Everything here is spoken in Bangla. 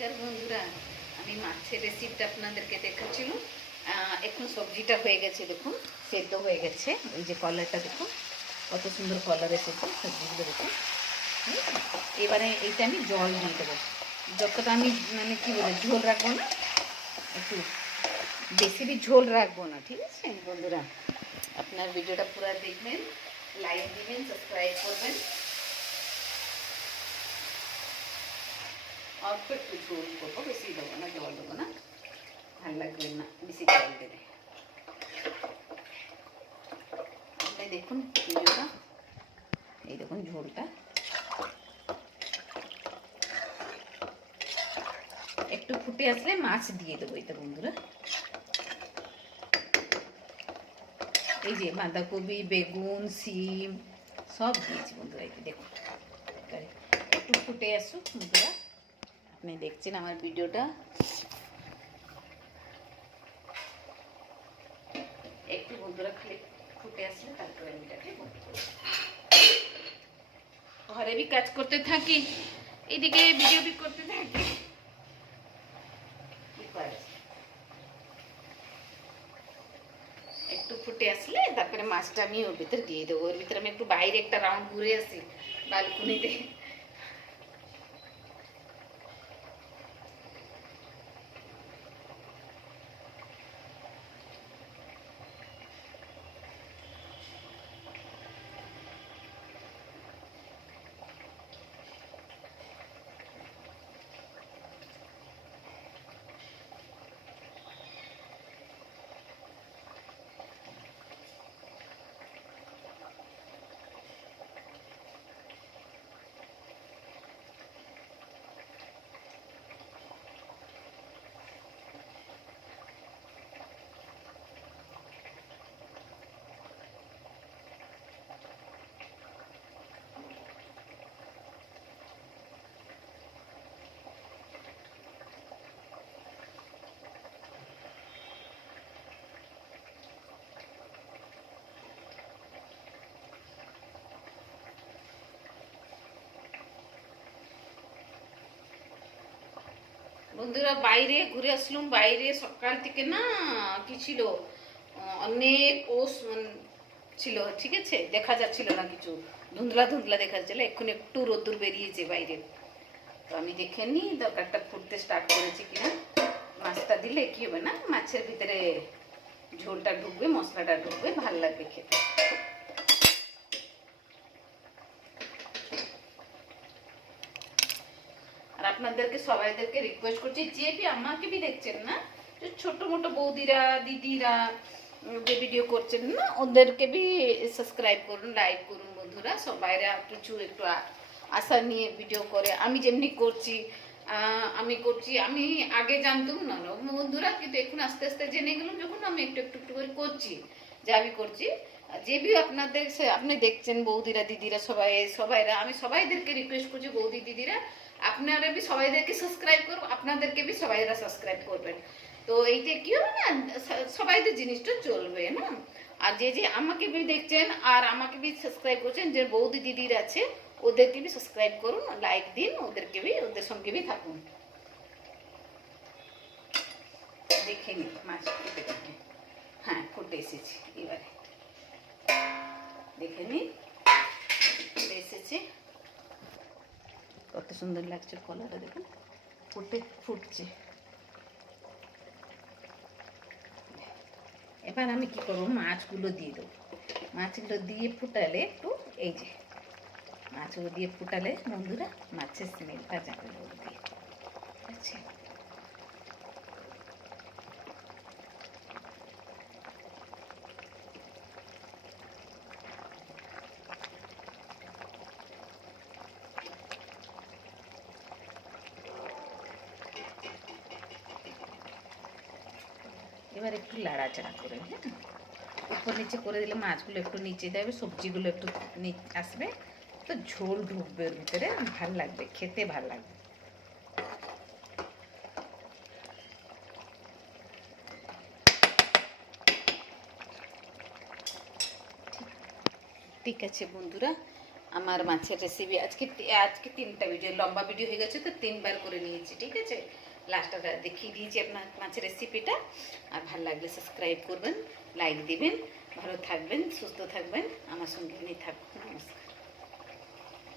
নমস্কার বন্ধুরা, আমি মাছের রেসিপিটা আপনাদেরকে দেখাচ্ছিলাম। এখন সবজিটা হয়ে গেছে, দেখুন সেদ্ধ হয়ে গেছে। এই যে কলারটা দেখুন কত সুন্দর কলার এসেছে, সবজিগুলো দেখুন। এবারে এইটা আমি জল দিয়ে দেবো, যতটা আমি মানে কি বলে ঝোল রাখবো না, একটু বেশি ঝোল রাখবো না। ঠিক আছে বন্ধুরা, আপনার ভিডিওটা পুরো দেখবেন, লাইক দিবেন, সাবস্ক্রাইব করবেন। অল্প একটু ঝোল করবো, বেশি দেবো না, জল দেবো না, ভালো লাগবে না বেশি জল দিলে। আপনি দেখুন ভিডিওটা, এই দেখুন ঝোলটা একটু ফুটে আসলে মাছ দিয়ে দেবো। এটা বন্ধুরা, এই যে বাঁধাকপি, বেগুন, সিম সব দিয়েছি বন্ধুরা। এই দেখুন একটু ফুটে আসুক বন্ধুরা, আপনি দেখছেন আমার ভিডিওটা। একটু বন্ধুরা ফুটে আসলে তারপরে আমি এটাকে বন্ধ করব। ঘরে भी কাজ করতে থাকি, এইদিকে ভিডিও भी করতে থাকি। একটু ফুটে আসলে তারপরে মাছটা আমি ওর ভিতরে দিয়ে দেবো। ওর ভিতরে আমি একটু বাইরে একটা রাউন্ড ঘুরে আসি বালকনিতে। বন্ধুরা বাইরে ঘুরে আসলাম, বাইরে সকাল থেকে না কি ছিল, অনেক ওস ছিল, ঠিক আছে, দেখা যাচ্ছিল না কিছু, ধুন্দলা ধুন্দলা দেখা যাচ্ছিল। এখন একটু রোদ্দুর বেরিয়েছে বাইরে, তো আমি দেখে নি তরকারিটা ফুটতে স্টার্ট করেছে কিনা। মাছটা দিলে কি হবে না, মাছের ভিতরে ঝোলটা ঢুকবে, মশলাটা ঢুকবে, ভাল লাগবে খেতে। আর আপনাদেরকে সবাইদেরকে রিকোয়েস্ট করছি, যে বি আমাকে বি দেখছেন না, যে ছোট মোটো বৌদিরা, দিদিরা যে ভিডিও করছেন না, ওদেরকে বি সাবস্ক্রাইব করুন, লাইক করুন বন্ধুরা। সবাইরা কিছু একটু আশা নিয়ে ভিডিও করে, আমি যেমনি করছি, আমি আগে জানতাম না বন্ধুরা, কিন্তু এখন আস্তে আস্তে জেনে গেলাম, যখন আমি একটু একটু একটু করে করছি, যে আমি করছি। যে বি আপনাদের আপনি দেখছেন বৌদিরা, দিদিরা, সবাইরা, আমি সবাইদেরকে রিকোয়েস্ট করছি, বৌদি দিদিরা আপনারা বি সবাইদেরকে সাবস্ক্রাইব করুন, আপনাদেরকে বি সবাইরা সাবস্ক্রাইব করবেন। তো এইটা কি হবে না, সবাইদের জিনিসটা চলবে না। আর যে যে আমাকে বি দেখছেন আর আমাকে বি সাবস্ক্রাইব করছেন, যে বৌদি দিদির আছে, ওদেরকে বি সাবস্ক্রাইব করুন, লাইক দিন, ওদেরকে বি, ওদের সঙ্গে বি থাকুন। দেখে নি মাছ ফুটে থাকে, হ্যাঁ ফুটে এসেছে, এবারে দেখে নি ফুটে এসেছে। কত সুন্দর লাগছে কলাটা, দেখুন ফুটছে। এবার আমি কি করবো, মাছগুলো দিয়ে দেবো। মাছগুলো দিয়ে ফুটালে একটু, এই যে মাছগুলো দিয়ে ফুটালে বন্ধুরা মাছের স্মেলটা যাবে ওর দিয়ে, ঠিক আছে। এবার একটু লাড়াচাড়া করে, হ্যাঁ, উপর নিচে করে দিলে মাছগুলো একটু নিচে যাবে, সবজিগুলো একটু আসবে, তো ঝোল ঢুকবে ওর ভিতরে, ভাল লাগবে খেতে, ভাল লাগবে। ঠিক আছে বন্ধুরা, আমার মাছের রেসিপি আজকে আজকে 3টা ভিডিও, লম্বা ভিডিও হয়ে গেছে তো 3বার করে নিয়েছি, ঠিক আছে। লাস্টটা দেখিয়ে দিয়েছি আপনার মাছের রেসিপিটা। আর ভালো লাগলে সাবস্ক্রাইব করবেন, লাইক দিবেন, ভালো থাকবেন, সুস্থ থাকবেন, আমার সঙ্গে নিয়ে থাকবেন। নমস্কার।